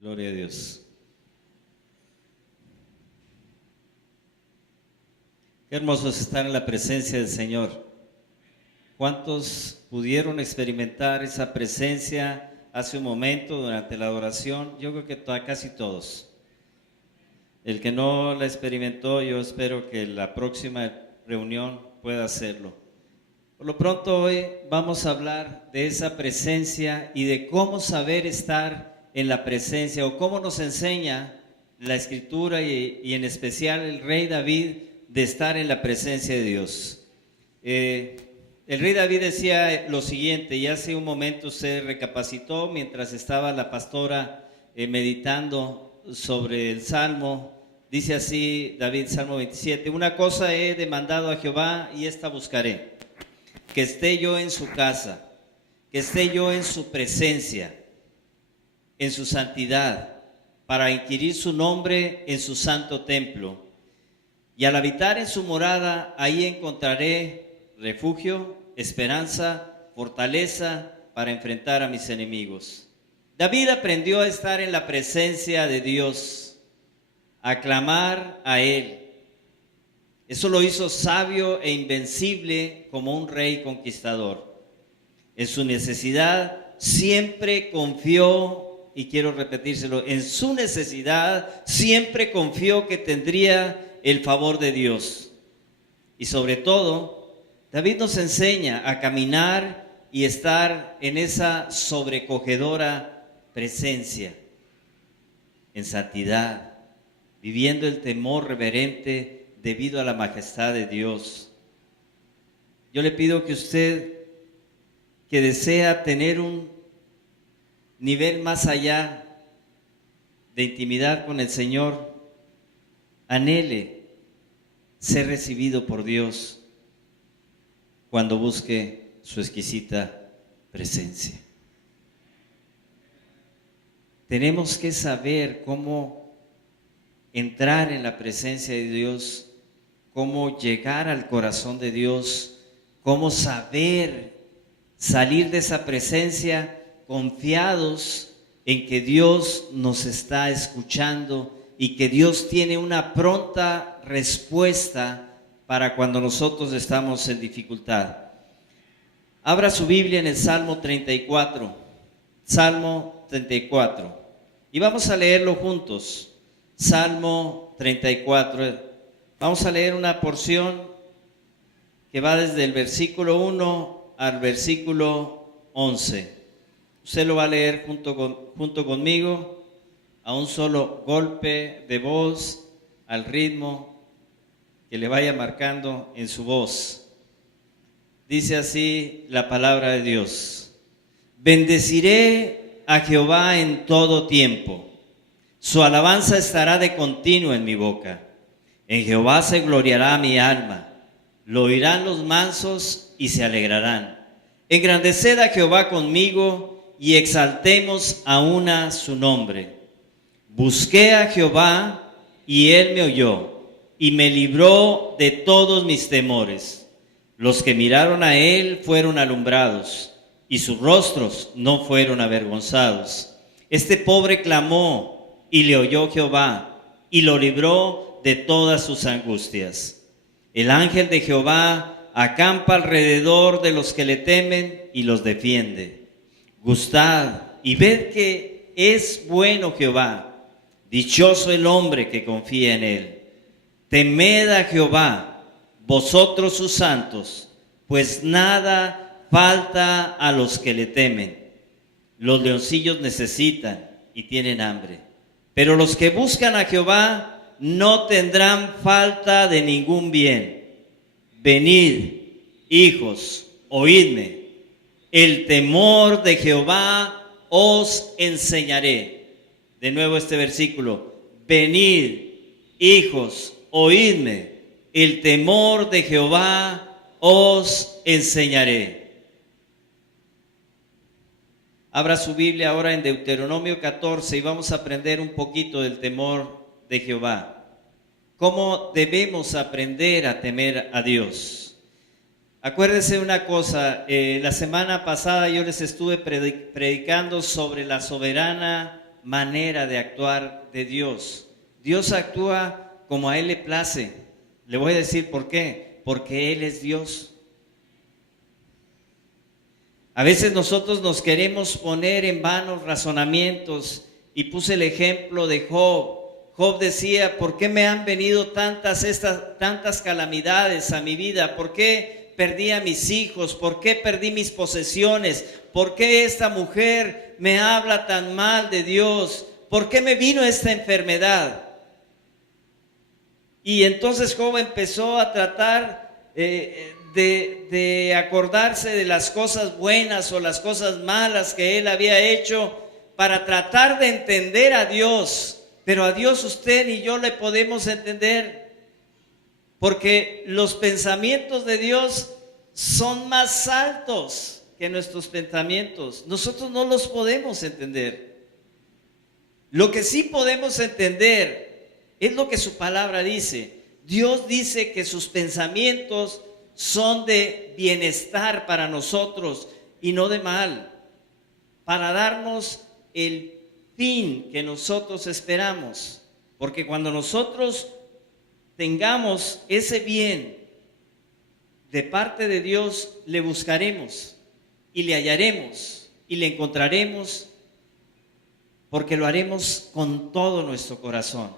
Gloria a Dios. Qué hermoso es estar en la presencia del Señor. ¿Cuántos pudieron experimentar esa presencia hace un momento durante la adoración? Yo creo que casi todos. El que no la experimentó, yo espero que la próxima reunión pueda hacerlo. Por lo pronto hoy vamos a hablar de esa presencia y de cómo saber estar en la presencia, o cómo nos enseña la Escritura y en especial el rey David de estar en la presencia de Dios. El rey David decía lo siguiente, y hace un momento usted recapacitó mientras estaba la pastora meditando sobre el Salmo. Dice así David, Salmo 27, una cosa he demandado a Jehová y esta buscaré, que esté yo en su casa, que esté yo en su presencia, en su santidad, para inquirir su nombre en su santo templo. Y al habitar en su morada, ahí encontraré refugio, esperanza, fortaleza para enfrentar a mis enemigos. David aprendió a estar en la presencia de Dios, a clamar a Él. Eso lo hizo sabio e invencible como un rey conquistador. En su necesidad siempre confió, y quiero repetírselo, en su necesidad siempre confió que tendría el favor de Dios. Y sobre todo, David nos enseña a caminar y estar en esa sobrecogedora presencia, en santidad, viviendo el temor reverente debido a la majestad de Dios. Yo le pido que usted, que desea tener un nivel más allá de intimidad con el Señor, anhele ser recibido por Dios cuando busque su exquisita presencia. Tenemos que saber cómo entrar en la presencia de Dios, cómo llegar al corazón de Dios, cómo saber salir de esa presencia confiados en que Dios nos está escuchando y que Dios tiene una pronta respuesta para cuando nosotros estamos en dificultad. Abra su Biblia en el Salmo 34, Salmo 34, y vamos a leerlo juntos. Salmo 34, vamos a leer una porción que va desde el versículo 1 al versículo 11. Usted lo va a leer junto conmigo, a un solo golpe de voz, al ritmo que le vaya marcando en su voz. Dice así la palabra de Dios: bendeciré a Jehová en todo tiempo, su alabanza estará de continuo en mi boca. En Jehová se gloriará mi alma, lo oirán los mansos y se alegrarán. Engrandeced a Jehová conmigo y exaltemos aún a su nombre. Busqué a Jehová y él me oyó y me libró de todos mis temores. Los que miraron a él fueron alumbrados y sus rostros no fueron avergonzados. Este pobre clamó y le oyó Jehová y lo libró de todas sus angustias. El ángel de Jehová acampa alrededor de los que le temen y los defiende. Gustad y ved que es bueno Jehová, dichoso el hombre que confía en él. Temed a Jehová, vosotros sus santos, pues nada falta a los que le temen. Los leoncillos necesitan y tienen hambre, pero los que buscan a Jehová no tendrán falta de ningún bien. Venid, hijos, oídme. El temor de Jehová os enseñaré. De nuevo este versículo. Venid, hijos, oídme. El temor de Jehová os enseñaré. Abra su Biblia ahora en Deuteronomio 14 y vamos a aprender un poquito del temor de Jehová. ¿Cómo debemos aprender a temer a Dios? Acuérdense una cosa, la semana pasada yo les estuve predicando sobre la soberana manera de actuar de Dios. Dios actúa como a Él le place. Le voy a decir por qué. Porque Él es Dios. A veces nosotros nos queremos poner en vanos razonamientos, y puse el ejemplo de Job. Job decía: ¿por qué me han venido tantas calamidades a mi vida? ¿Por qué perdí a mis hijos? ¿Por qué perdí mis posesiones? ¿Por qué esta mujer me habla tan mal de Dios? ¿Por qué me vino esta enfermedad? Y entonces Job empezó a tratar de acordarse de las cosas buenas o las cosas malas que él había hecho para tratar de entender a Dios. Pero a Dios usted y yo le podemos entender, porque los pensamientos de Dios son más altos que nuestros pensamientos. Nosotros no los podemos entender. Lo que sí podemos entender es lo que su palabra dice. Dios dice que sus pensamientos son de bienestar para nosotros y no de mal, para darnos el fin que nosotros esperamos. Porque cuando nosotros tengamos ese bien de parte de Dios, le buscaremos y le hallaremos y le encontraremos, porque lo haremos con todo nuestro corazón.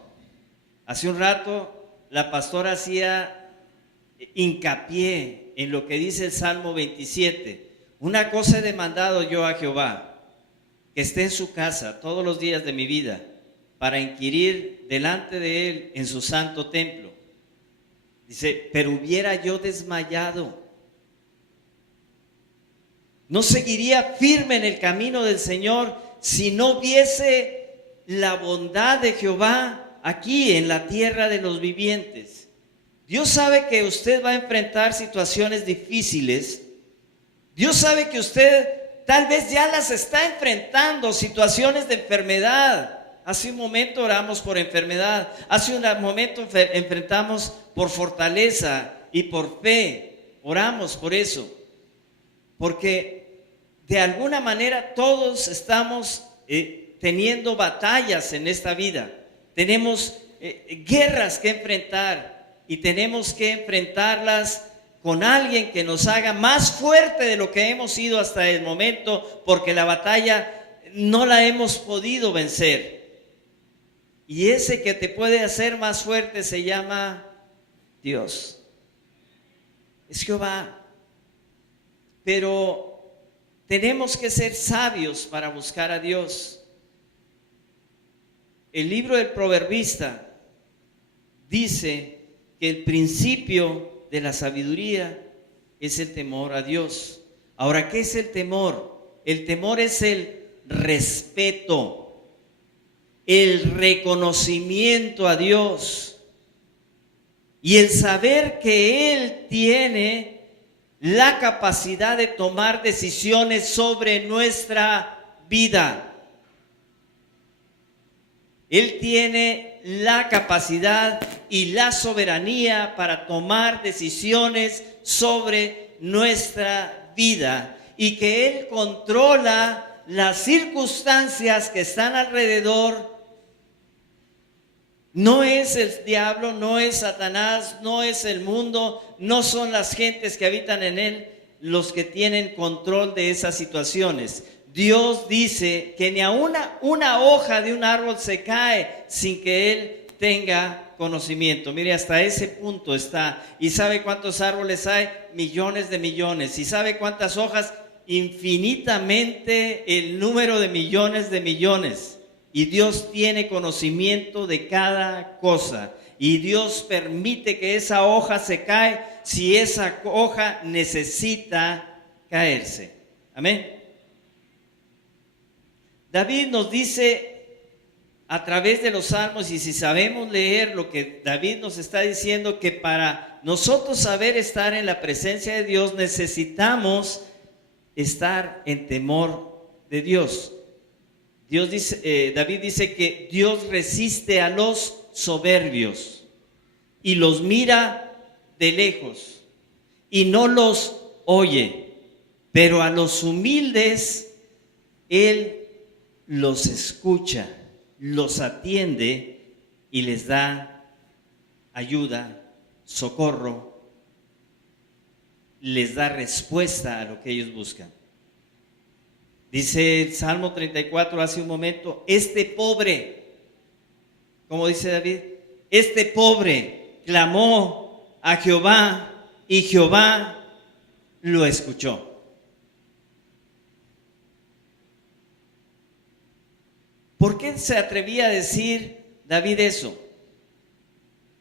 Hace un rato la pastora hacía hincapié en lo que dice el Salmo 27. Una cosa he demandado yo a Jehová, que esté en su casa todos los días de mi vida, para inquirir delante de él en su santo templo. Dice: pero hubiera yo desmayado, no seguiría firme en el camino del Señor, si no viese la bondad de Jehová aquí en la tierra de los vivientes. Dios sabe que usted va a enfrentar situaciones difíciles. Dios sabe que usted tal vez ya las está enfrentando, situaciones de enfermedad. Hace un momento oramos por enfermedad. Hace un momento enfrentamos por fortaleza y por fe. Oramos por eso. Porque de alguna manera todos estamos teniendo batallas en esta vida. Tenemos guerras que enfrentar, y tenemos que enfrentarlas con alguien que nos haga más fuerte de lo que hemos sido hasta el momento, porque la batalla no la hemos podido vencer. Y ese que te puede hacer más fuerte se llama Dios. Es Jehová. Pero tenemos que ser sabios para buscar a Dios. El libro del Proverbista dice que el principio de la sabiduría es el temor a Dios. Ahora, ¿qué es el temor? El temor es el respeto, el reconocimiento a Dios y el saber que Él tiene la capacidad de tomar decisiones sobre nuestra vida. Él tiene la capacidad y la soberanía para tomar decisiones sobre nuestra vida, y que Él controla las circunstancias que están alrededor. No es el diablo, no es Satanás, no es el mundo, no son las gentes que habitan en él los que tienen control de esas situaciones. Dios dice que ni a una hoja de un árbol se cae sin que Él tenga conocimiento. Mire, hasta ese punto está. ¿Y sabe cuántos árboles hay? Millones de millones. ¿Y sabe cuántas hojas? Infinitamente el número de millones. Y Dios tiene conocimiento de cada cosa. Y Dios permite que esa hoja se cae si esa hoja necesita caerse. Amén. David nos dice a través de los salmos, y si sabemos leer lo que David nos está diciendo, que para nosotros saber estar en la presencia de Dios necesitamos estar en temor de Dios. David dice que Dios resiste a los soberbios y los mira de lejos y no los oye, pero a los humildes Él los escucha, los atiende y les da ayuda, socorro, les da respuesta a lo que ellos buscan. Dice el Salmo 34 hace un momento, este pobre, como dice David, este pobre clamó a Jehová y Jehová lo escuchó. ¿Por qué se atrevía a decir David eso?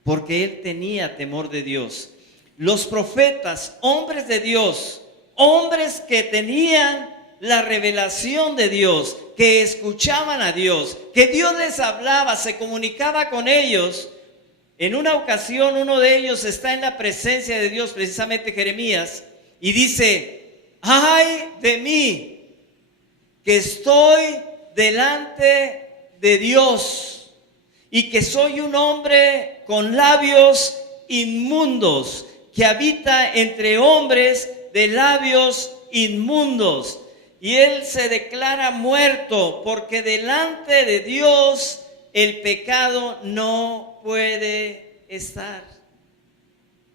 Porque él tenía temor de Dios. Los profetas, hombres de Dios, hombres que tenían la revelación de Dios, que escuchaban a Dios, que Dios les hablaba, se comunicaba con ellos. En una ocasión uno de ellos está en la presencia de Dios, precisamente Jeremías, y dice, ay de mí, que estoy delante de Dios y que soy un hombre con labios inmundos, que habita entre hombres de labios inmundos. Y él se declara muerto porque delante de Dios el pecado no puede estar.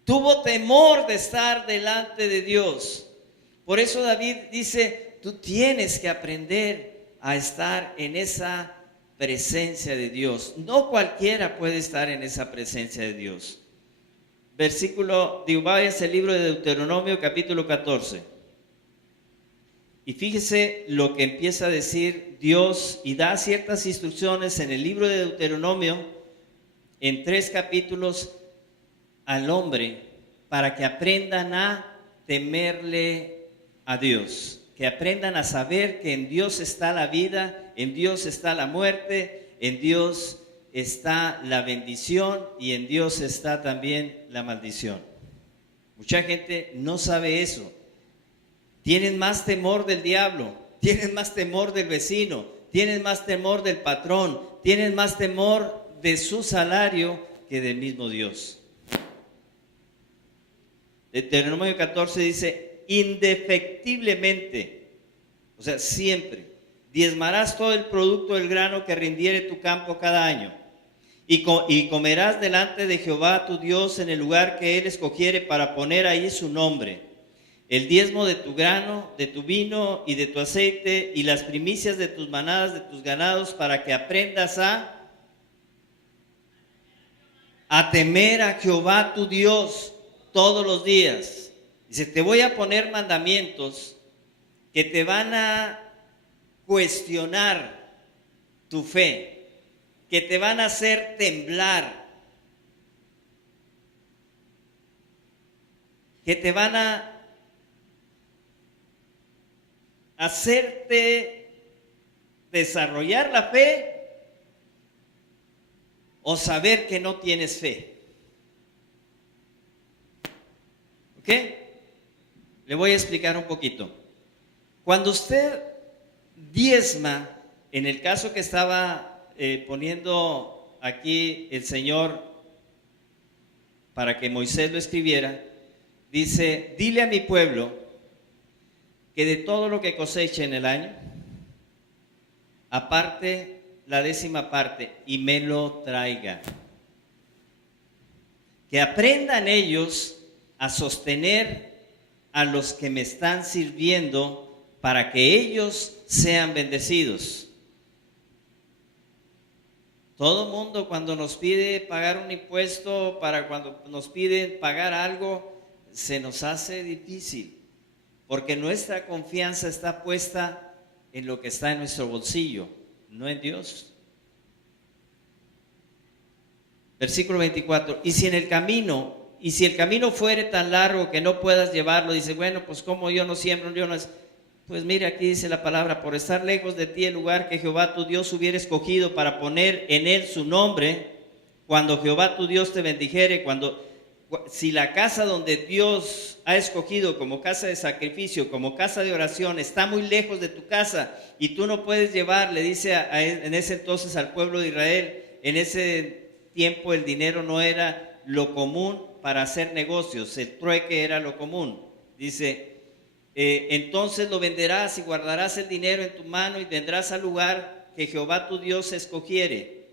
Tuvo temor de estar delante de Dios. Por eso David dice, tú tienes que aprender a estar en esa presencia de Dios. No cualquiera puede estar en esa presencia de Dios. Váyase al libro de Deuteronomio capítulo 14. Y fíjese lo que empieza a decir Dios y da ciertas instrucciones en el libro de Deuteronomio, en 3 capítulos, al hombre, para que aprendan a temerle a Dios, que aprendan a saber que en Dios está la vida, en Dios está la muerte, en Dios está la bendición y en Dios está también la maldición. Mucha gente no sabe eso. Tienen más temor del diablo, tienen más temor del vecino, tienen más temor del patrón, tienen más temor de su salario que del mismo Dios. Deuteronomio 14 dice, indefectiblemente, o sea, siempre, diezmarás todo el producto del grano que rindiere tu campo cada año, y comerás delante de Jehová tu Dios en el lugar que él escogiere para poner ahí su nombre. El diezmo de tu grano, de tu vino y de tu aceite, y las primicias de tus manadas, de tus ganados, para que aprendas a temer a Jehová tu Dios todos los días. Dice, te voy a poner mandamientos que te van a cuestionar tu fe, que te van a hacer temblar, que te van a hacerte desarrollar la fe o saber que no tienes fe. ¿Ok? Le voy a explicar un poquito. Cuando usted diezma, en el caso que estaba poniendo aquí el Señor para que Moisés lo escribiera, dice, dile a mi pueblo que de todo lo que coseche en el año, aparte la 10ª parte y me lo traiga. Que aprendan ellos a sostener a los que me están sirviendo para que ellos sean bendecidos. Todo mundo cuando nos pide pagar un impuesto, cuando nos piden pagar algo, se nos hace difícil. Porque nuestra confianza está puesta en lo que está en nuestro bolsillo, no en Dios. Versículo 24, y si el camino fuere tan largo que no puedas llevarlo, dice, bueno, pues como yo no siembro, pues mira, aquí dice la palabra, por estar lejos de ti el lugar que Jehová tu Dios hubiera escogido para poner en él su nombre, cuando Jehová tu Dios te bendijere, si la casa donde Dios ha escogido como casa de sacrificio, como casa de oración, está muy lejos de tu casa y tú no puedes llevar, le dice en ese entonces al pueblo de Israel, en ese tiempo el dinero no era lo común para hacer negocios, el trueque era lo común. Dice, entonces lo venderás y guardarás el dinero en tu mano y vendrás al lugar que Jehová tu Dios escogiere,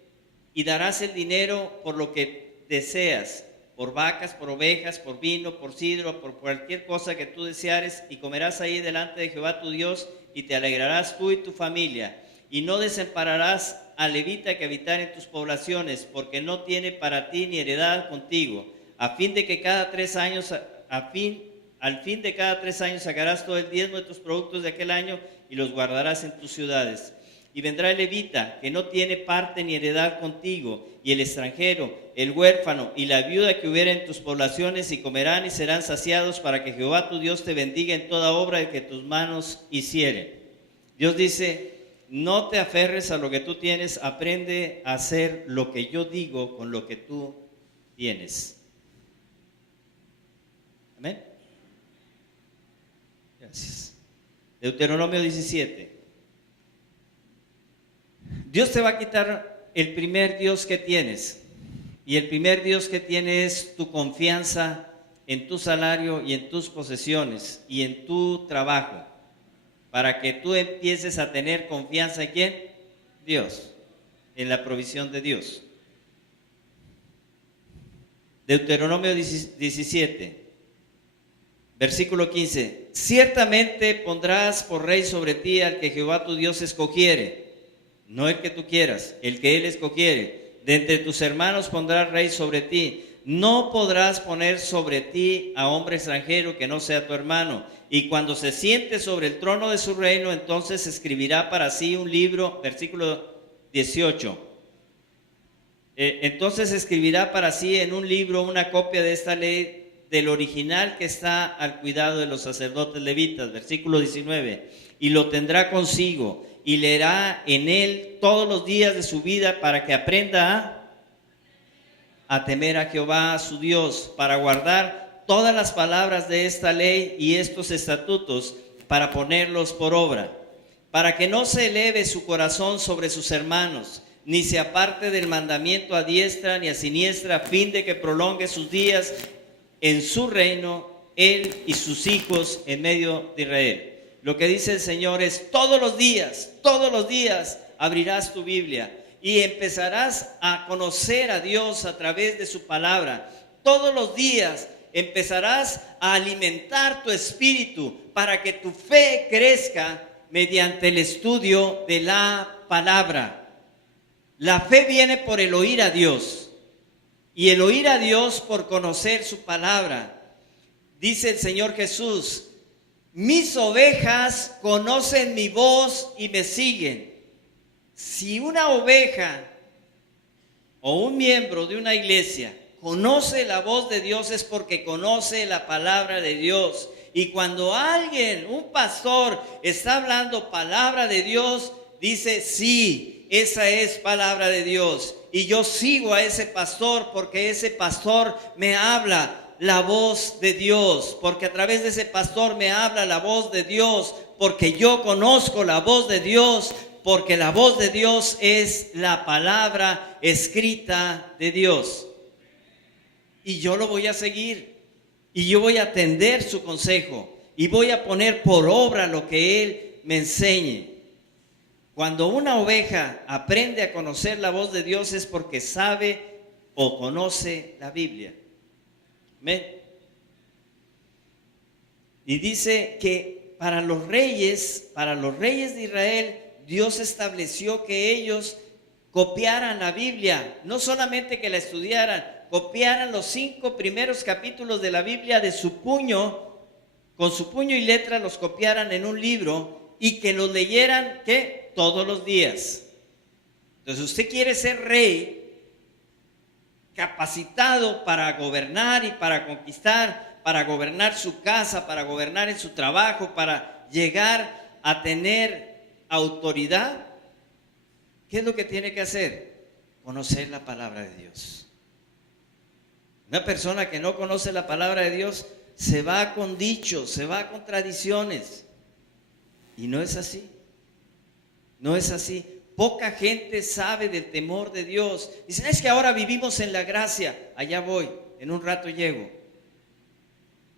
y darás el dinero por lo que deseas, por vacas, por ovejas, por vino, por sidro, por cualquier cosa que tú deseares, y comerás ahí delante de Jehová tu Dios, y te alegrarás tú y tu familia. Y no desampararás al levita que habitar en tus poblaciones, porque no tiene para ti ni heredad contigo, a fin de que cada 3 años, al fin de cada 3 años sacarás todo el diezmo de tus productos de aquel año y los guardarás en tus ciudades. Y vendrá el levita, que no tiene parte ni heredad contigo, y el extranjero, el huérfano y la viuda que hubiera en tus poblaciones, y comerán y serán saciados, para que Jehová tu Dios te bendiga en toda obra que tus manos hicieren. Dios dice: no te aferres a lo que tú tienes, aprende a hacer lo que yo digo con lo que tú tienes. Amén. Gracias. Deuteronomio 17. Dios te va a quitar el primer Dios que tienes, y el primer Dios que tienes es tu confianza en tu salario y en tus posesiones y en tu trabajo, para que tú empieces a tener confianza en ¿quién? Dios, en la provisión de Dios. Deuteronomio 17, versículo 15. Ciertamente pondrás por rey sobre ti al que Jehová tu Dios escogiere, no el que tú quieras, el que él escogiere. De entre tus hermanos pondrá rey sobre ti. No podrás poner sobre ti a hombre extranjero que no sea tu hermano. Y cuando se siente sobre el trono de su reino, entonces escribirá para sí un libro, versículo 18. Entonces escribirá para sí en un libro una copia de esta ley del original que está al cuidado de los sacerdotes levitas, versículo 19. Y lo tendrá consigo y leerá en él todos los días de su vida, para que aprenda a temer a Jehová su Dios, para guardar todas las palabras de esta ley y estos estatutos, para ponerlos por obra, para que no se eleve su corazón sobre sus hermanos, ni se aparte del mandamiento a diestra ni a siniestra, a fin de que prolongue sus días en su reino, él y sus hijos en medio de Israel. Lo que dice el Señor es: todos los días abrirás tu Biblia y empezarás a conocer a Dios a través de su palabra. Todos los días empezarás a alimentar tu espíritu para que tu fe crezca mediante el estudio de la palabra. La fe viene por el oír a Dios, y el oír a Dios por conocer su palabra. Dice el Señor Jesús: mis ovejas conocen mi voz y me siguen. Si una oveja o un miembro de una iglesia conoce la voz de Dios, es porque conoce la palabra de Dios. Y cuando alguien, un pastor, está hablando palabra de Dios, dice: sí, esa es palabra de Dios. Y yo sigo a ese pastor porque ese pastor me habla la voz de Dios, porque a través de ese pastor me habla la voz de Dios, porque yo conozco la voz de Dios, porque la voz de Dios es la palabra escrita de Dios. Y yo lo voy a seguir, y yo voy a atender su consejo, y voy a poner por obra lo que Él me enseñe. Cuando una oveja aprende a conocer la voz de Dios, es porque sabe o conoce la Biblia. Amén. Y dice que para los reyes de Israel, Dios estableció que ellos copiaran la Biblia, no solamente que la estudiaran, copiaran los 5 primeros capítulos de la Biblia de su puño, con su puño y letra los copiaran en un libro y que los leyeran, ¿qué? Todos los días. Entonces, usted quiere ser rey, capacitado para gobernar y para conquistar, para gobernar su casa, para gobernar en su trabajo, para llegar a tener autoridad. ¿Qué es lo que tiene que hacer? Conocer la palabra de Dios. Una persona que no conoce la palabra de Dios se va con dichos, se va con tradiciones. Y no es así. No es así. Poca gente sabe del temor de Dios. Dicen: es que ahora vivimos en la gracia. Allá voy, en un rato llego.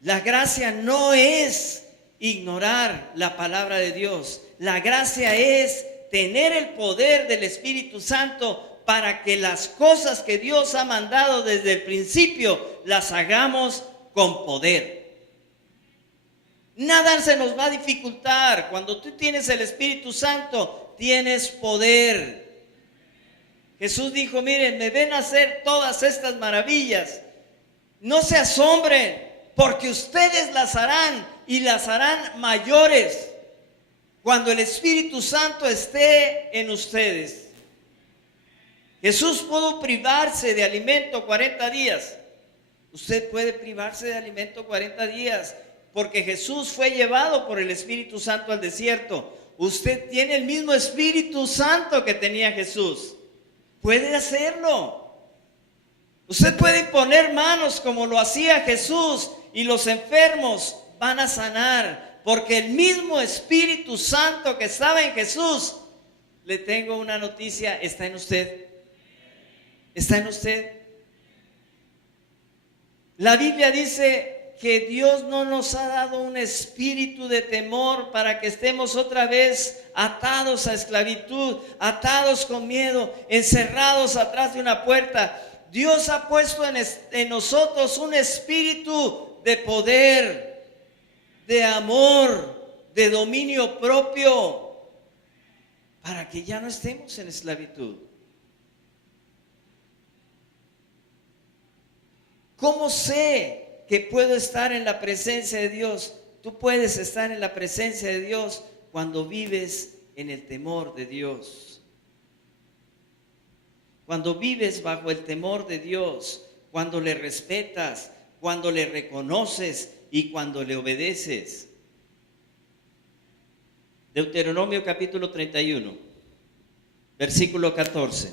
La gracia no es ignorar la palabra de Dios. La gracia es tener el poder del Espíritu Santo para que las cosas que Dios ha mandado desde el principio las hagamos con poder. Nada se nos va a dificultar. Cuando tú tienes el Espíritu Santo, tienes poder. Jesús dijo, miren, me ven hacer todas estas maravillas. No se asombren, porque ustedes las harán y las harán mayores cuando el Espíritu Santo esté en ustedes. Jesús pudo privarse de alimento 40 días. Usted puede privarse de alimento 40 días, porque Jesús fue llevado por el Espíritu Santo al desierto. Usted tiene el mismo Espíritu Santo que tenía Jesús. Puede hacerlo. Usted puede imponer manos como lo hacía Jesús y los enfermos van a sanar, porque el mismo Espíritu Santo que estaba en Jesús, le tengo una noticia, está en usted. Está en usted. La Biblia dice que Dios no nos ha dado un espíritu de temor para que estemos otra vez atados a esclavitud, atados con miedo, encerrados atrás de una puerta. Dios ha puesto en nosotros un espíritu de poder, de amor, de dominio propio, para que ya no estemos en esclavitud. ¿Cómo sé que puedo estar en la presencia de Dios? Tú puedes estar en la presencia de Dios cuando vives en el temor de Dios. Cuando vives bajo el temor de Dios, cuando le respetas, cuando le reconoces y cuando le obedeces. Deuteronomio capítulo 31, versículo 14.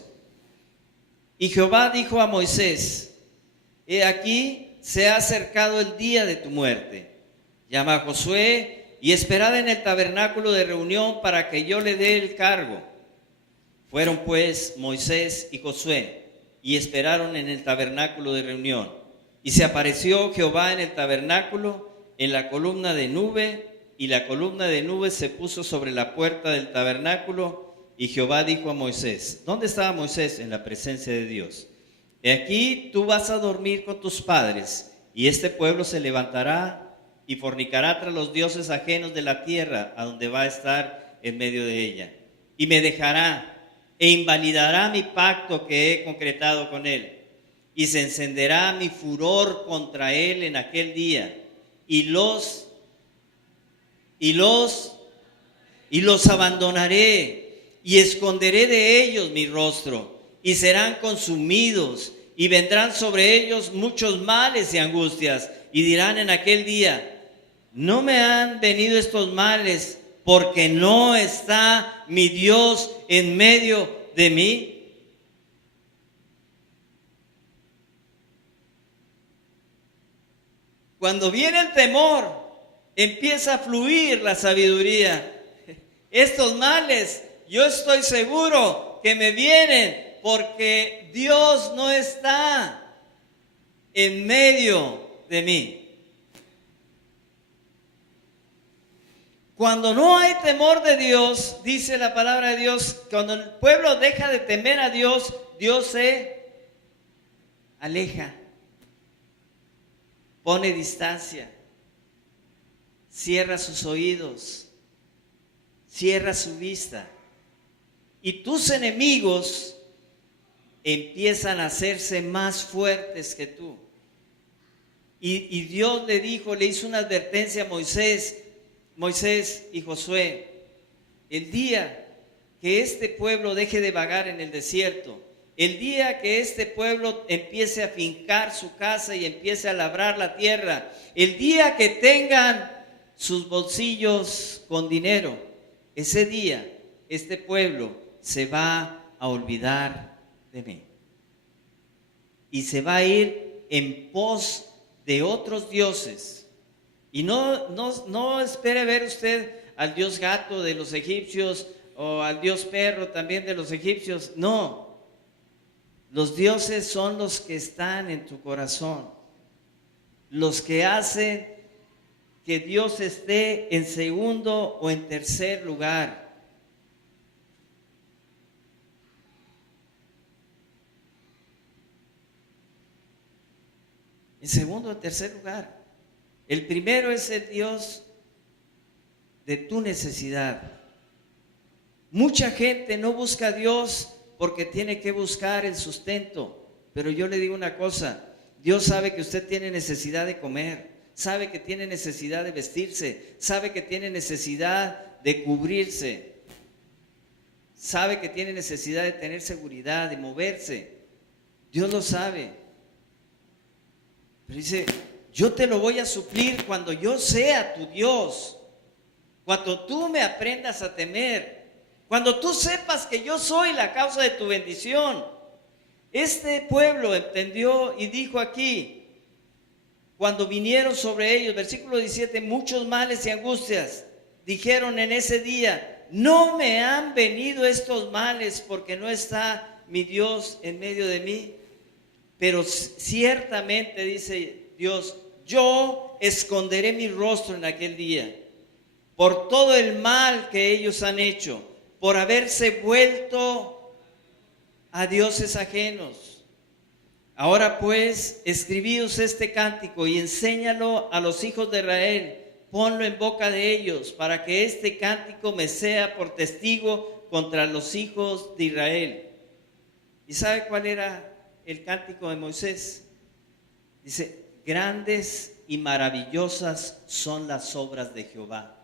Y Jehová dijo a Moisés: He aquí, se ha acercado el día de tu muerte. Llama a Josué y esperad en el tabernáculo de reunión para que yo le dé el cargo. Fueron pues Moisés y Josué y esperaron en el tabernáculo de reunión. Y se apareció Jehová en el tabernáculo en la columna de nube, y la columna de nube se puso sobre la puerta del tabernáculo. Y Jehová dijo a Moisés, ¿dónde estaba Moisés? En la presencia de Dios. He aquí, tú vas a dormir con tus padres, y este pueblo se levantará y fornicará tras los dioses ajenos de la tierra, a donde va a estar en medio de ella. Y me dejará e invalidará mi pacto que he concretado con él. Y se encenderá mi furor contra él en aquel día, y los abandonaré, y esconderé de ellos mi rostro, y serán consumidos, y vendrán sobre ellos muchos males y angustias, y dirán en aquel día: no me han venido estos males, porque no está mi Dios en medio de mí. Cuando viene el temor, empieza a fluir la sabiduría. Estos males, yo estoy seguro que me vienen porque Dios no está en medio de mí. Cuando no hay temor de Dios, dice la palabra de Dios, cuando el pueblo deja de temer a Dios, Dios se aleja, pone distancia, cierra sus oídos, cierra su vista, y tus enemigos empiezan a hacerse más fuertes que tú. Y Dios le hizo una advertencia a Moisés y Josué: el día que este pueblo deje de vagar en el desierto, el día que este pueblo empiece a fincar su casa y empiece a labrar la tierra, el día que tengan sus bolsillos con dinero, ese día este pueblo se va a olvidar de mí y se va a ir en pos de otros dioses. Y no espere ver usted al dios gato de los egipcios o al dios perro también de los egipcios. No, los dioses son los que están en tu corazón, los que hacen que Dios esté en segundo o en tercer lugar. En segundo, en tercer lugar, el primero es el Dios de tu necesidad. Mucha gente no busca a Dios porque tiene que buscar el sustento, pero yo le digo una cosa, Dios sabe que usted tiene necesidad de comer, sabe que tiene necesidad de vestirse, sabe que tiene necesidad de cubrirse, sabe que tiene necesidad de tener seguridad, de moverse. Dios lo sabe. Pero dice, yo te lo voy a suplir cuando yo sea tu Dios, cuando tú me aprendas a temer, cuando tú sepas que yo soy la causa de tu bendición. Este pueblo entendió y dijo aquí, cuando vinieron sobre ellos, versículo 17, muchos males y angustias, dijeron en ese día, no me han venido estos males porque no está mi Dios en medio de mí. Pero ciertamente, dice Dios, yo esconderé mi rostro en aquel día por todo el mal que ellos han hecho, por haberse vuelto a dioses ajenos. Ahora pues, escribíos este cántico y enséñalo a los hijos de Israel, ponlo en boca de ellos, para que este cántico me sea por testigo contra los hijos de Israel. ¿Y sabe cuál era el cántico de Moisés? Dice, grandes y maravillosas son las obras de Jehová.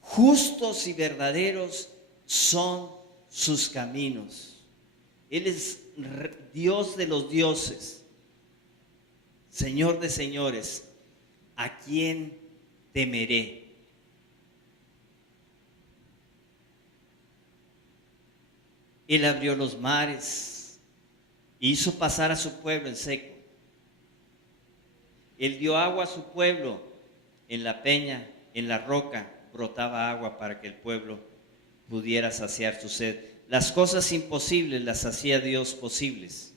Justos y verdaderos son sus caminos. Él es Dios de los dioses, Señor de señores. ¿A quién temeré? Él abrió los mares e hizo pasar a su pueblo en seco. Él dio agua a su pueblo en la peña, en la roca brotaba agua para que el pueblo pudiera saciar su sed. Las cosas imposibles las hacía Dios posibles.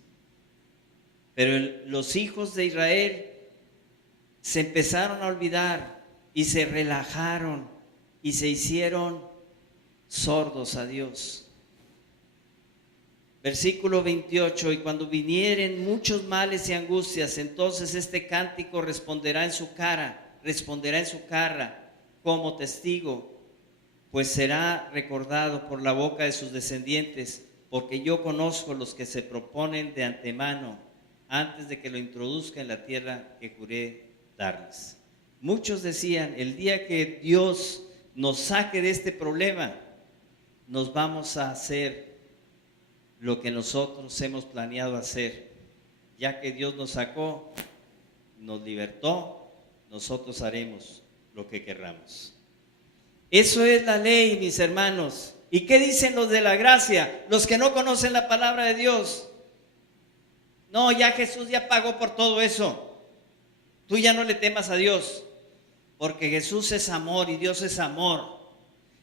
Pero los hijos de Israel se empezaron a olvidar y se relajaron y se hicieron sordos a Dios. Versículo 28, y cuando vinieren muchos males y angustias, entonces este cántico responderá en su cara como testigo, pues será recordado por la boca de sus descendientes, porque yo conozco los que se proponen de antemano, antes de que lo introduzca en la tierra que juré darles. Muchos decían, el día que Dios nos saque de este problema, nos vamos a hacer lo que nosotros hemos planeado hacer. Ya que Dios nos sacó, nos libertó, nosotros haremos lo que querramos. Eso es la ley, mis hermanos. ¿Y qué dicen los de la gracia? Los que no conocen la palabra de Dios. No, ya Jesús ya pagó por todo eso. Tú ya no le temas a Dios, porque Jesús es amor y Dios es amor.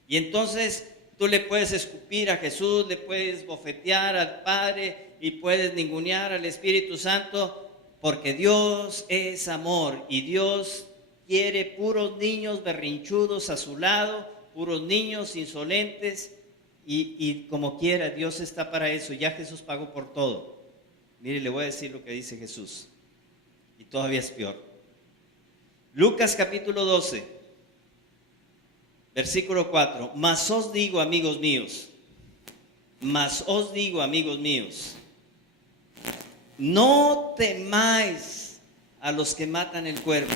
Y entonces tú le puedes escupir a Jesús, le puedes bofetear al Padre y puedes ningunear al Espíritu Santo, porque Dios es amor y Dios quiere puros niños berrinchudos a su lado, puros niños insolentes y como quiera, Dios está para eso. Ya Jesús pagó por todo. Mire, le voy a decir lo que dice Jesús y todavía es peor. Lucas capítulo 12, versículo 4. Mas os digo, amigos míos, no temáis a los que matan el cuerpo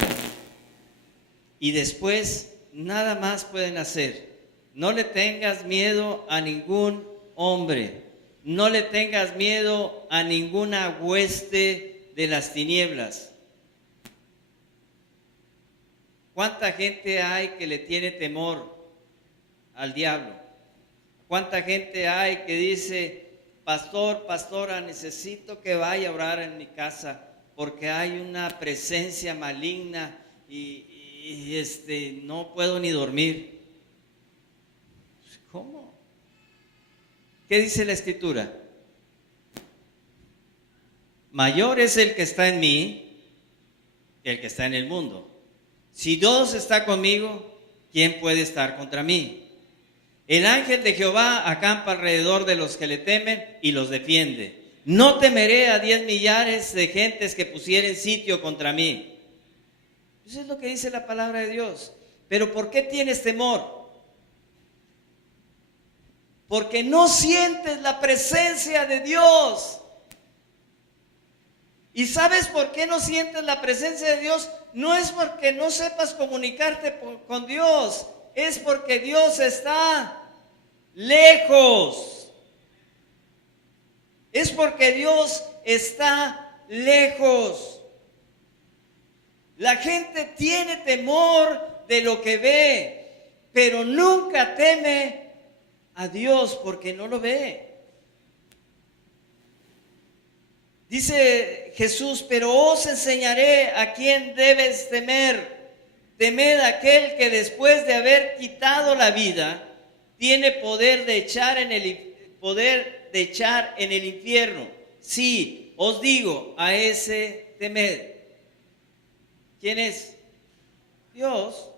y después nada más pueden hacer. No le tengas miedo a ningún hombre, no le tengas miedo a ninguna hueste de las tinieblas. ¿Cuánta gente hay que le tiene temor al diablo? ¿Cuánta gente hay que dice, pastor, pastora, necesito que vaya a orar en mi casa porque hay una presencia maligna y no puedo ni dormir? ¿Cómo? ¿Qué dice la Escritura? Mayor es el que está en mí que el que está en el mundo. Si Dios está conmigo, ¿quién puede estar contra mí? El ángel de Jehová acampa alrededor de los que le temen y los defiende. No temeré a 10 millares de gentes que pusieren sitio contra mí. Eso es lo que dice la palabra de Dios. Pero ¿por qué tienes temor? Porque no sientes la presencia de Dios. ¿Y sabes por qué no sientes la presencia de Dios? No es porque no sepas comunicarte con Dios, es porque Dios está lejos. Es porque Dios está lejos. La gente tiene temor de lo que ve, pero nunca teme a Dios porque no lo ve. Dice Jesús, pero os enseñaré a quién debes temer. Temed a aquel que después de haber quitado la vida, tiene poder de echar en el infierno. Sí, os digo, a ese temed. ¿Quién es? Dios.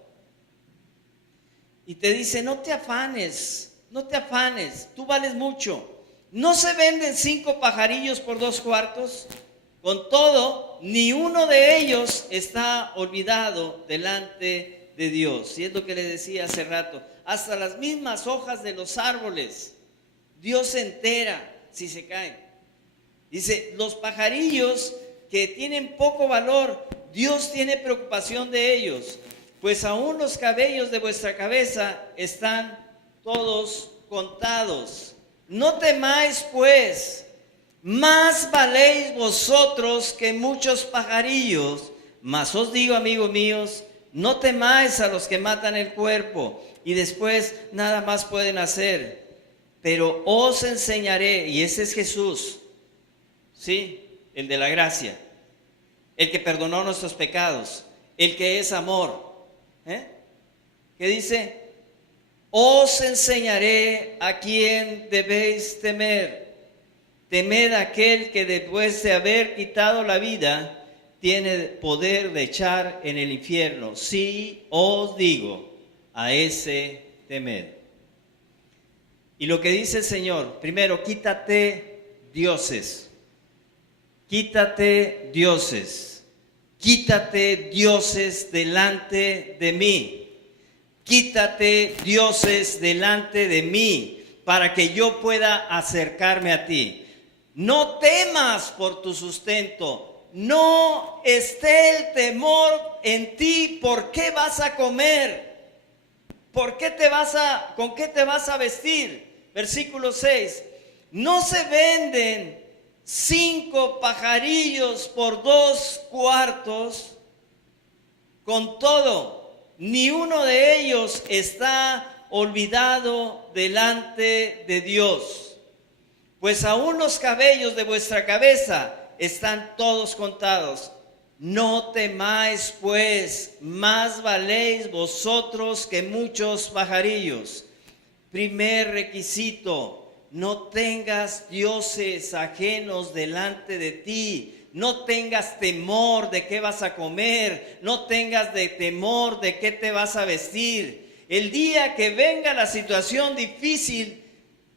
Y te dice, no te afanes, tú vales mucho. ¿No se venden 5 pajarillos por 2 cuartos? Con todo, ni uno de ellos está olvidado delante de Dios. Y es lo que le decía hace rato. Hasta las mismas hojas de los árboles, Dios se entera si se caen. Dice, los pajarillos que tienen poco valor, Dios tiene preocupación de ellos. Pues aún los cabellos de vuestra cabeza están todos contados. No temáis, pues, más valéis vosotros que muchos pajarillos. Mas os digo, amigos míos, no temáis a los que matan el cuerpo y después nada más pueden hacer. Pero os enseñaré, y ese es Jesús, ¿sí? El de la gracia, el que perdonó nuestros pecados, el que es amor. ¿Qué dice? Os enseñaré a quién debéis temer. Temed a aquel que después de haber quitado la vida, tiene poder de echar en el infierno. Sí, os digo, a ese temed. Y lo que dice el Señor, primero, quítate dioses. Quítate dioses. Quítate dioses delante de mí. Quítate dioses delante de mí para que yo pueda acercarme a ti. No temas por tu sustento. No esté el temor en ti. ¿Por qué vas a comer? ¿Con qué te vas a vestir? Versículo 6. No se venden 5 pajarillos por 2 cuartos. Con todo, ni uno de ellos está olvidado delante de Dios. Pues aún los cabellos de vuestra cabeza están todos contados. No temáis, pues, más valéis vosotros que muchos pajarillos. Primer requisito, no tengas dioses ajenos delante de ti. No tengas temor de qué vas a comer, no tengas temor de qué te vas a vestir. El día que venga la situación difícil,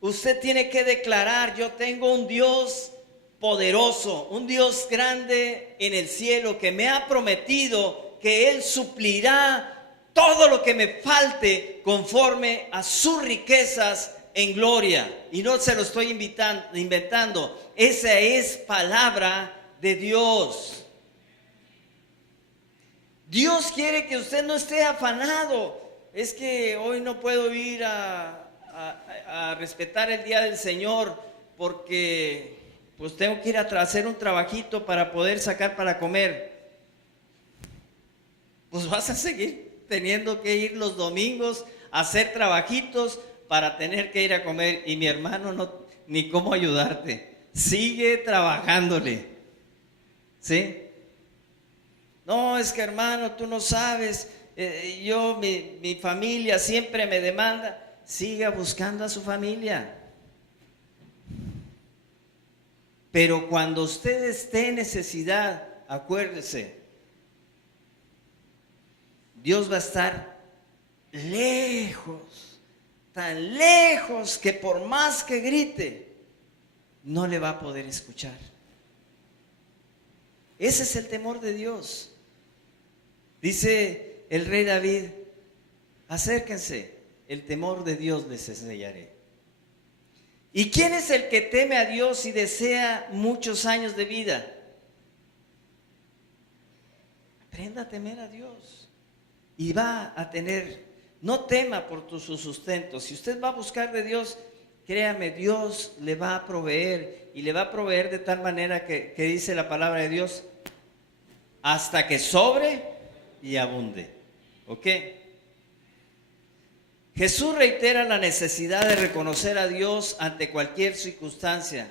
usted tiene que declarar, yo tengo un Dios poderoso, un Dios grande en el cielo que me ha prometido que Él suplirá todo lo que me falte conforme a sus riquezas en gloria. Y no se lo estoy inventando, esa es palabra de Dios. Dios quiere que usted no esté afanado. Es que hoy no puedo ir a respetar el día del Señor porque pues tengo que ir a hacer un trabajito para poder sacar para comer. Pues vas a seguir teniendo que ir los domingos a hacer trabajitos para tener que ir a comer. Y mi hermano, no, ni cómo ayudarte. Sigue trabajándole. ¿Sí? No, es que hermano, tú no sabes, mi familia siempre me demanda. Siga buscando a su familia. Pero cuando usted esté en necesidad, acuérdese, Dios va a estar lejos, tan lejos que por más que grite, no le va a poder escuchar. Ese es el temor de Dios. Dice el rey David, acérquense, el temor de Dios les enseñaré. ¿Y quién es el que teme a Dios y desea muchos años de vida? Aprenda a temer a Dios y va a tener, no tema por su sustento. Si usted va a buscar de Dios, créame, Dios le va a proveer y le va a proveer de tal manera que dice la palabra de Dios, hasta que sobre y abunde. ¿Ok? Jesús reitera la necesidad de reconocer a Dios ante cualquier circunstancia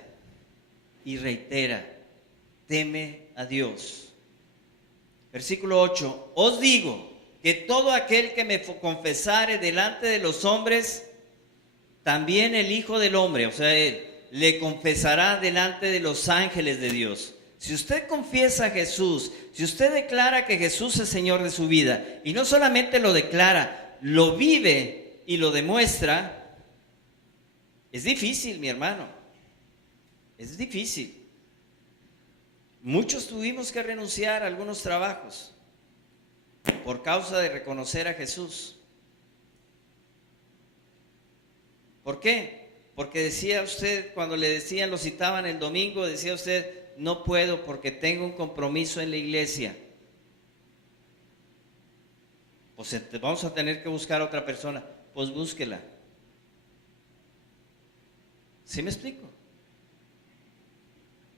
y reitera, teme a Dios. Versículo 8, os digo que todo aquel que me confesare delante de los hombres, también el Hijo del Hombre, o sea, él, le confesará delante de los ángeles de Dios. Si usted confiesa a Jesús, si usted declara que Jesús es Señor de su vida, y no solamente lo declara, lo vive y lo demuestra, es difícil, mi hermano, es difícil. Muchos tuvimos que renunciar a algunos trabajos por causa de reconocer a Jesús. ¿Por qué? Porque decía usted, cuando le decían, lo citaban el domingo, decía usted, no puedo porque tengo un compromiso en la iglesia. Pues vamos a tener que buscar a otra persona. Pues búsquela. ¿Sí me explico?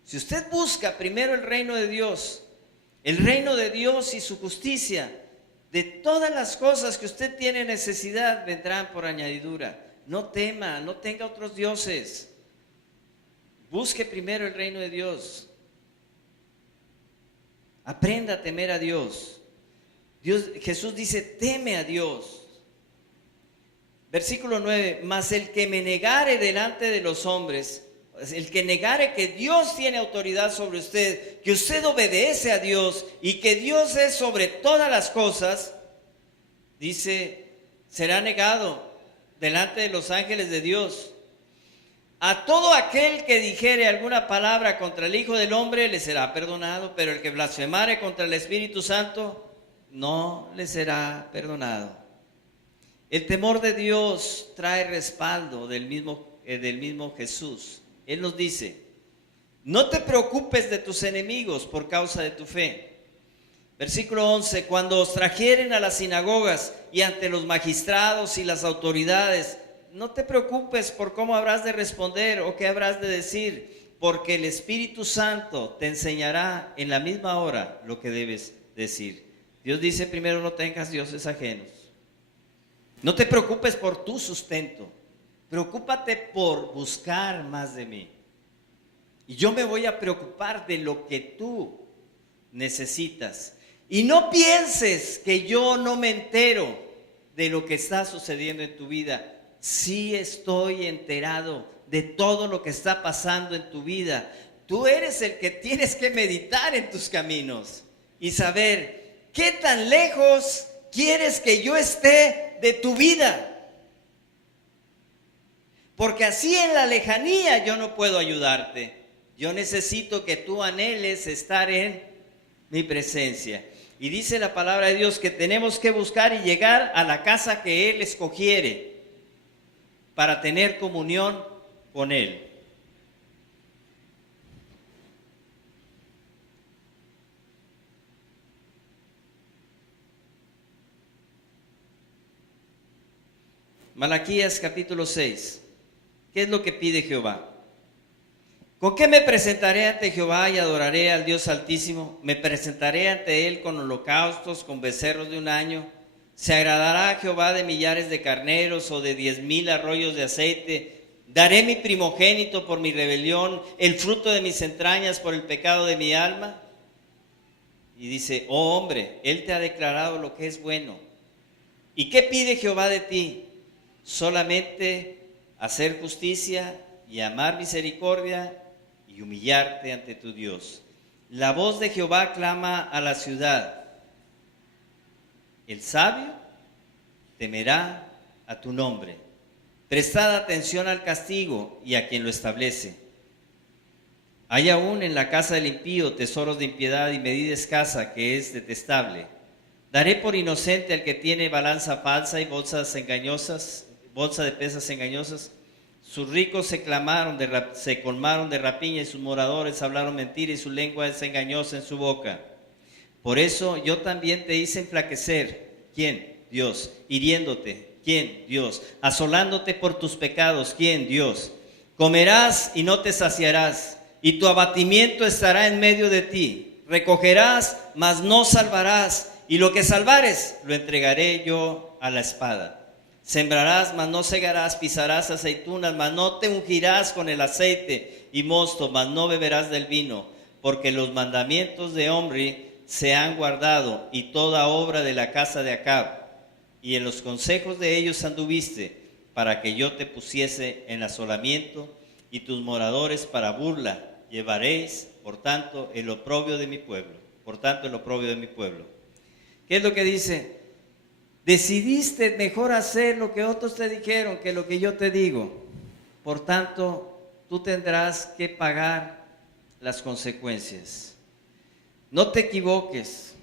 Si usted busca primero el reino de Dios y su justicia, de todas las cosas que usted tiene necesidad vendrán por añadidura. No tema, no tenga otros dioses. Busque primero el reino de Dios. Aprenda a temer a Dios. Jesús dice, teme a Dios. Versículo 9, mas el que me negare delante de los hombres, el que negare que Dios tiene autoridad sobre usted, que usted obedece a Dios y que Dios es sobre todas las cosas, dice, será negado delante de los ángeles de Dios. A todo aquel que dijere alguna palabra contra el Hijo del Hombre le será perdonado, pero el que blasfemare contra el Espíritu Santo no le será perdonado. El temor de Dios trae respaldo del mismo Jesús. Él nos dice, no te preocupes de tus enemigos por causa de tu fe. Versículo 11, cuando os trajeren a las sinagogas y ante los magistrados y las autoridades, no te preocupes por cómo habrás de responder o qué habrás de decir, porque el Espíritu Santo te enseñará en la misma hora lo que debes decir. Dios dice primero, no tengas dioses ajenos. No te preocupes por tu sustento, preocúpate por buscar más de mí. Y yo me voy a preocupar de lo que tú necesitas. Y no pienses que yo no me entero de lo que está sucediendo en tu vida. Sí estoy enterado de todo lo que está pasando en tu vida. Tú eres el que tienes que meditar en tus caminos y saber qué tan lejos quieres que yo esté de tu vida. Porque así en la lejanía yo no puedo ayudarte. Yo necesito que tú anheles estar en mi presencia. Y dice la palabra de Dios que tenemos que buscar y llegar a la casa que Él escogiere para tener comunión con Él. Malaquías capítulo 6. ¿Qué es lo que pide Jehová? ¿Con qué me presentaré ante Jehová y adoraré al Dios Altísimo? ¿Me presentaré ante Él con holocaustos, con becerros de un año? ¿Se agradará a Jehová de millares de carneros o de 10,000 arroyos de aceite? ¿Daré mi primogénito por mi rebelión, el fruto de mis entrañas por el pecado de mi alma? Y dice, oh hombre, Él te ha declarado lo que es bueno. ¿Y qué pide Jehová de ti? Solamente hacer justicia y amar misericordia y humillarte ante tu Dios. La voz de Jehová clama a la ciudad. El sabio temerá a tu nombre. Prestad atención al castigo y a quien lo establece. Hay aún en la casa del impío tesoros de impiedad y medida escasa que es detestable. Daré por inocente al que tiene balanza falsa y bolsa de pesas engañosas. Sus ricos se colmaron de rapiña y sus moradores hablaron mentira y su lengua es engañosa en su boca. Por eso yo también te hice enflaquecer. ¿Quién? Dios. Hiriéndote. ¿Quién? Dios. Asolándote por tus pecados. ¿Quién? Dios. Comerás y no te saciarás, y tu abatimiento estará en medio de ti. Recogerás, mas no salvarás, y lo que salvares lo entregaré yo a la espada. Sembrarás, mas no segarás, pisarás aceitunas, mas no te ungirás con el aceite, y mosto, mas no beberás del vino, porque los mandamientos de Omri se han guardado, y toda obra de la casa de Acab, y en los consejos de ellos anduviste, para que yo te pusiese en asolamiento, y tus moradores para burla. Llevaréis, por tanto, el oprobio de mi pueblo. Por tanto, el oprobio de mi pueblo. ¿Qué es lo que dice? Decidiste mejor hacer lo que otros te dijeron que lo que yo te digo. Por tanto, tú tendrás que pagar las consecuencias. No te equivoques.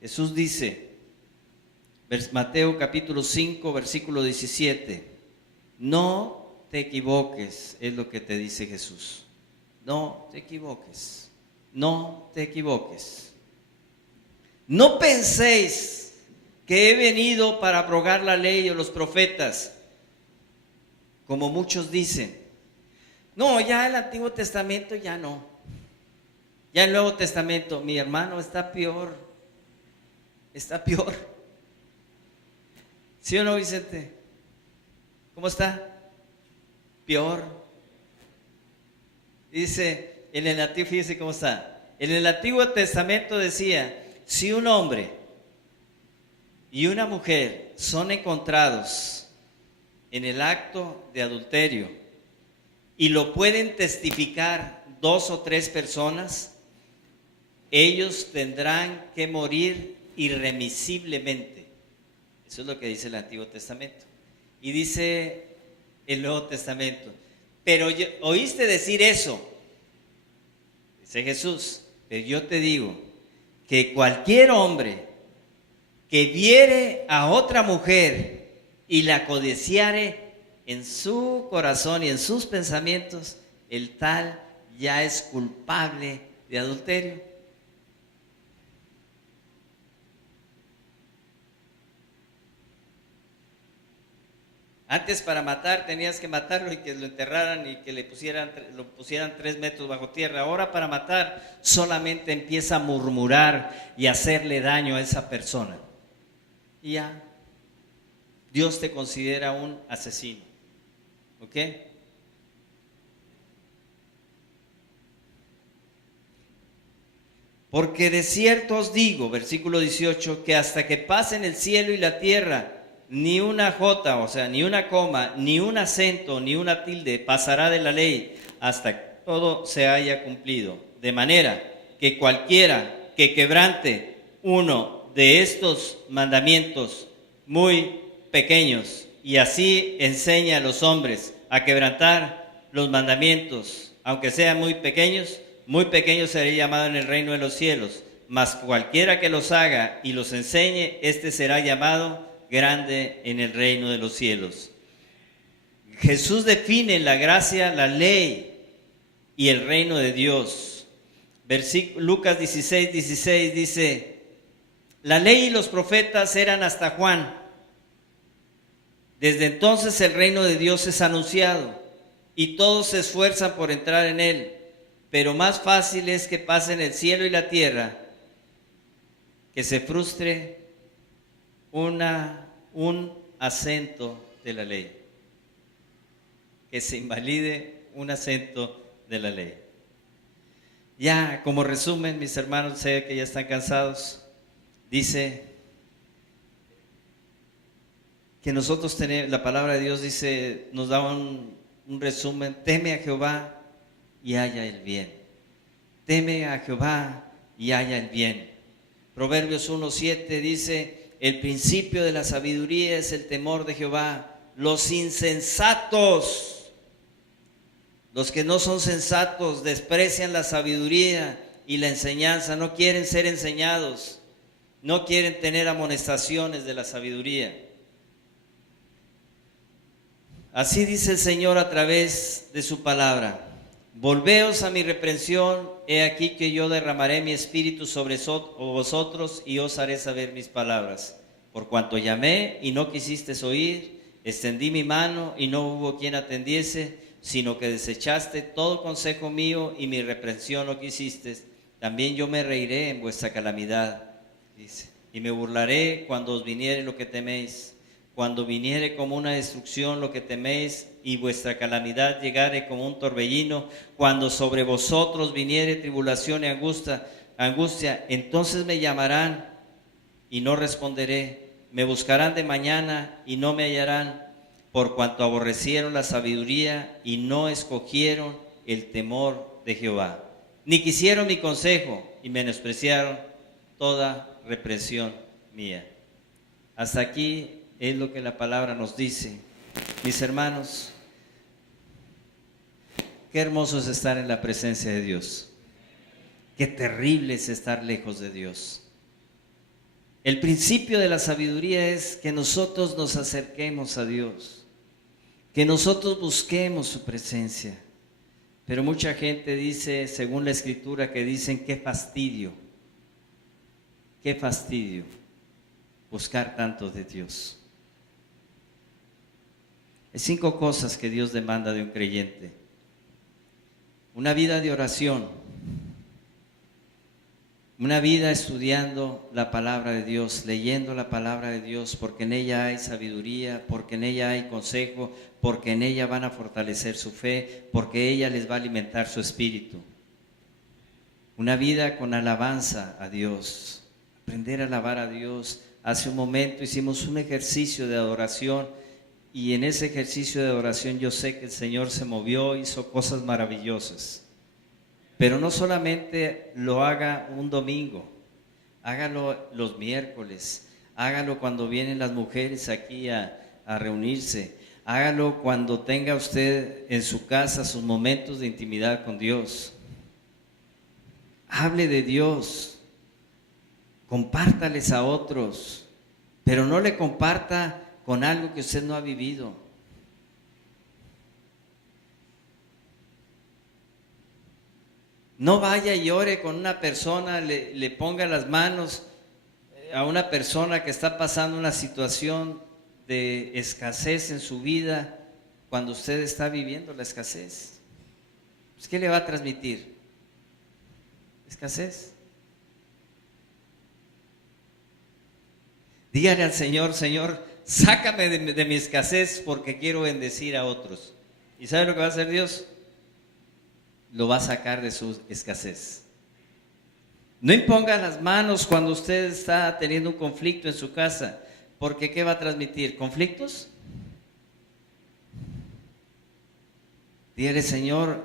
Jesús dice, Mateo capítulo 5, versículo 17. No te equivoques, es lo que te dice Jesús. No te equivoques. No te equivoques. No penséis que he venido para abrogar la ley o los profetas, como muchos dicen. No, ya el Antiguo Testamento ya no. Ya el Nuevo Testamento, mi hermano, está peor. Está peor. ¿Sí o no, Vicente? ¿Cómo está? Peor. Dice, en el Antiguo, fíjese cómo está. En el Antiguo Testamento decía, si un hombre y una mujer son encontrados en el acto de adulterio y lo pueden testificar 2 o 3 personas, ellos tendrán que morir irremisiblemente. Eso es lo que dice el Antiguo Testamento. Y dice el Nuevo Testamento, pero oíste decir eso, dice Jesús, pero yo te digo que cualquier hombre que viere a otra mujer y la codiciare en su corazón y en sus pensamientos, el tal ya es culpable de adulterio. Antes para matar tenías que matarlo y que lo enterraran y que lo pusieran 3 metros bajo tierra. Ahora para matar solamente empieza a murmurar y hacerle daño a esa persona. Y ya, Dios te considera un asesino. ¿Ok? Porque de cierto os digo, versículo 18, que hasta que pasen el cielo y la tierra, ni una jota, o sea, ni una coma, ni un acento, ni una tilde pasará de la ley hasta que todo se haya cumplido. De manera que cualquiera que quebrante uno de estos mandamientos muy pequeños y así enseña a los hombres a quebrantar los mandamientos, aunque sean muy pequeños será llamado en el reino de los cielos. Mas cualquiera que los haga y los enseñe, este será llamado grande en el reino de los cielos. Jesús define la gracia, la ley y el reino de Dios. Lucas 16:16 dice, la ley y los profetas eran hasta Juan. Desde entonces el reino de Dios es anunciado y todos se esfuerzan por entrar en él, pero más fácil es que pasen el cielo y la tierra, que se frustre un acento de la ley, que se invalide un acento de la ley. Ya, como resumen, mis hermanos, sé que ya están cansados, dice que nosotros tenemos, la palabra de Dios dice, nos da un resumen, teme a Jehová y haya el bien. Teme a Jehová y haya el bien. Proverbios 1:7 dice, el principio de la sabiduría es el temor de Jehová. Los insensatos Los que no son sensatos desprecian la sabiduría y la enseñanza, no quieren ser enseñados, no quieren tener amonestaciones de la sabiduría. Así dice el Señor a través de su palabra: volveos a mi reprensión, he aquí que yo derramaré mi espíritu sobre vosotros y os haré saber mis palabras. Por cuanto llamé y no quisisteis oír, extendí mi mano y no hubo quien atendiese, sino que desechaste todo consejo mío y mi reprensión no quisisteis, también yo me reiré en vuestra calamidad, dice, y me burlaré cuando os viniere lo que teméis. Cuando viniere como una destrucción lo que teméis y vuestra calamidad llegare como un torbellino, cuando sobre vosotros viniere tribulación y angustia, entonces me llamarán y no responderé, me buscarán de mañana y no me hallarán, por cuanto aborrecieron la sabiduría y no escogieron el temor de Jehová, ni quisieron mi consejo y menospreciaron toda reprensión mía. Hasta aquí es lo que la palabra nos dice. Mis hermanos, qué hermoso es estar en la presencia de Dios. Qué terrible es estar lejos de Dios. El principio de la sabiduría es que nosotros nos acerquemos a Dios, que nosotros busquemos su presencia. Pero mucha gente dice, según la Escritura, que dicen qué fastidio buscar tanto de Dios. Hay 5 cosas que Dios demanda de un creyente: una vida de oración, una vida estudiando la palabra de Dios, leyendo la palabra de Dios, porque en ella hay sabiduría, porque en ella hay consejo, porque en ella van a fortalecer su fe, porque ella les va a alimentar su espíritu. Una vida con alabanza a Dios, aprender a alabar a Dios. Hace un momento hicimos un ejercicio de adoración y en ese ejercicio de adoración yo sé que el Señor se movió, hizo cosas maravillosas. Pero no solamente lo haga un domingo, hágalo los miércoles, hágalo cuando vienen las mujeres aquí a reunirse, hágalo cuando tenga usted en su casa sus momentos de intimidad con Dios. Hable de Dios, compártales a otros, pero no le comparta con algo que usted no ha vivido. No vaya y ore con una persona, le ponga las manos a una persona que está pasando una situación de escasez en su vida cuando usted está viviendo la escasez. Pues, ¿qué le va a transmitir? Escasez. Dígale al Señor: Señor, sácame de mi escasez porque quiero bendecir a otros. ¿Y sabe lo que va a hacer Dios? Lo va a sacar de su escasez. No imponga las manos cuando usted está teniendo un conflicto en su casa, porque ¿qué va a transmitir? ¿Conflictos? Dígale: Señor,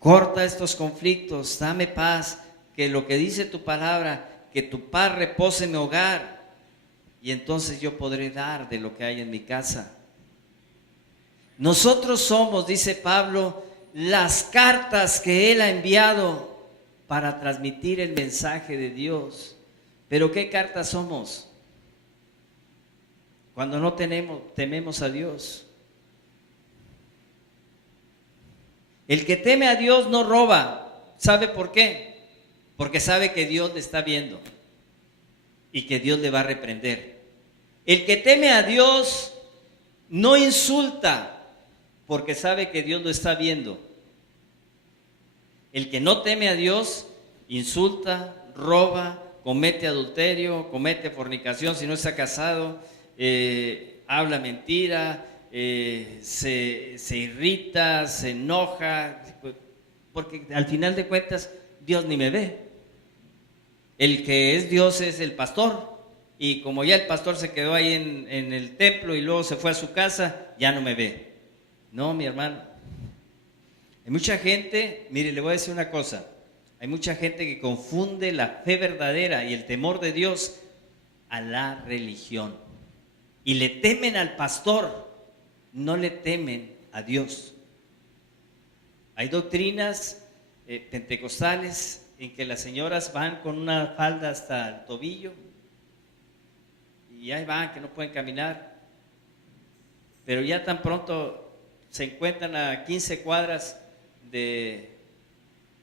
corta estos conflictos, dame paz, que lo que dice tu palabra, que tu paz repose en mi hogar, y entonces yo podré dar de lo que hay en mi casa. Nosotros somos, dice Pablo, las cartas que Él ha enviado para transmitir el mensaje de Dios. ¿Pero qué cartas somos? Cuando no tememos a Dios. El que teme a Dios no roba. ¿Sabe por qué? Porque sabe que Dios le está viendo y que Dios le va a reprender. El que teme a Dios no insulta porque sabe que Dios lo está viendo. El que no teme a Dios insulta, roba, comete adulterio, comete fornicación si no está casado, habla mentira, se irrita, se enoja, porque al final de cuentas Dios ni me ve. El que es Dios es el pastor, y como ya el pastor se quedó ahí en el templo y luego se fue a su casa, ya no me ve. No, mi hermano. Hay mucha gente, mire, le voy a decir una cosa, hay mucha gente que confunde la fe verdadera y el temor de Dios a la religión. Y le temen al pastor, no le temen a Dios. Hay doctrinas pentecostales en que las señoras van con una falda hasta el tobillo y ahí van, que no pueden caminar, pero ya tan pronto se encuentran a 15 cuadras del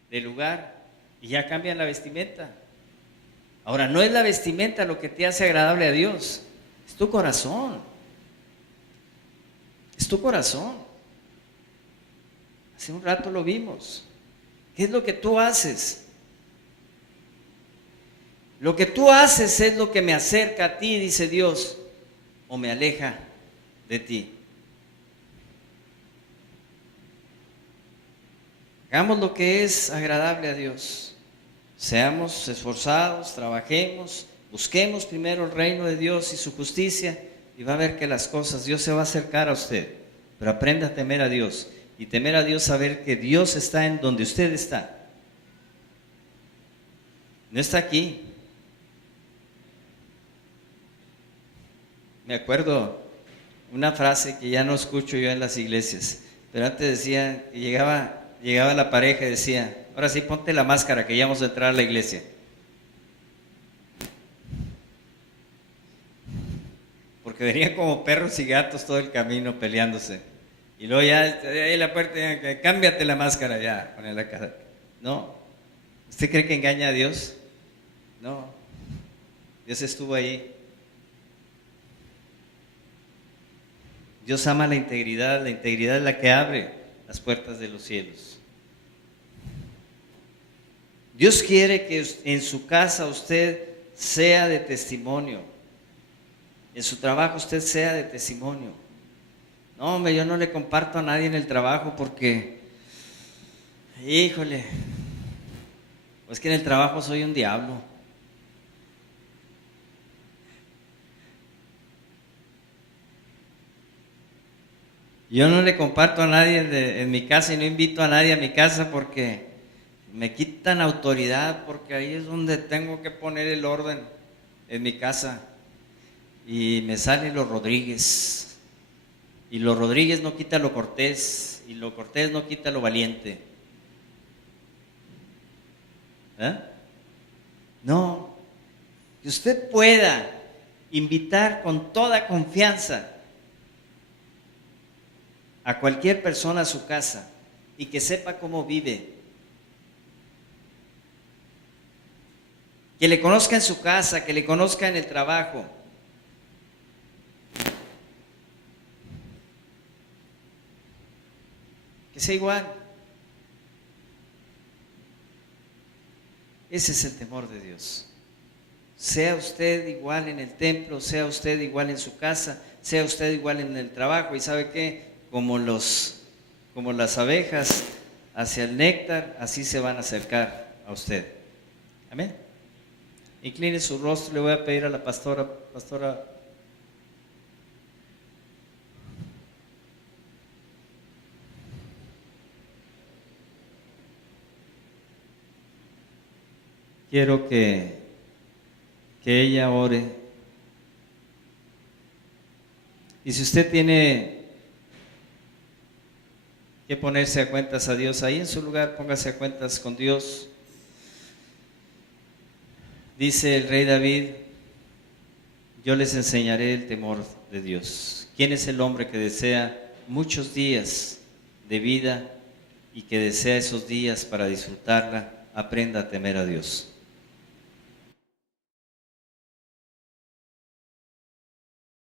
lugar y ya cambian la vestimenta. Ahora, no es la vestimenta lo que te hace agradable a Dios, es tu corazón. Es tu corazón. Hace un rato lo vimos. ¿Qué es lo que tú haces? Lo que tú haces es lo que me acerca a ti, dice Dios, o me aleja de ti. Hagamos lo que es agradable a Dios. Seamos esforzados, trabajemos, busquemos primero el reino de Dios y su justicia, y va a ver que las cosas, Dios se va a acercar a usted. Pero aprenda a temer a Dios, y temer a Dios, saber que Dios está en donde usted está. No está aquí. Me acuerdo una frase que ya no escucho yo en las iglesias, pero antes decía que llegaba la pareja y decía: ahora sí, ponte la máscara que ya vamos a entrar a la iglesia. Porque venían como perros y gatos todo el camino peleándose. Y luego ya ahí la puerta, cámbiate la máscara ya, poner la cara. No. ¿Usted cree que engaña a Dios? No. Dios estuvo ahí. Dios ama la integridad es la que abre las puertas de los cielos. Dios quiere que en su casa usted sea de testimonio. En su trabajo usted sea de testimonio. No, hombre, yo no le comparto a nadie en el trabajo porque, híjole, pues que en el trabajo soy un diablo. Yo no le comparto a nadie en mi casa y no invito a nadie a mi casa porque me quitan autoridad, porque ahí es donde tengo que poner el orden en mi casa. Y me salen los Rodríguez. Y lo Rodríguez no quita lo Cortés. Y lo Cortés no quita lo valiente. No. Que usted pueda invitar con toda confianza a cualquier persona a su casa y que sepa cómo vive. Que le conozca en su casa, que le conozca en el trabajo. Que sea igual. Ese es el temor de Dios. Sea usted igual en el templo, sea usted igual en su casa, sea usted igual en el trabajo. ¿Y sabe qué? Como las abejas hacia el néctar, así se van a acercar a usted. Amén. Incline su rostro, le voy a pedir a la pastora, quiero que ella ore. Y si usted tiene que ponerse a cuentas a Dios, ahí en su lugar, póngase a cuentas con Dios. Dice el rey David: yo les enseñaré el temor de Dios. ¿Quién es el hombre que desea muchos días de vida y que desea esos días para disfrutarla? Aprenda a temer a Dios.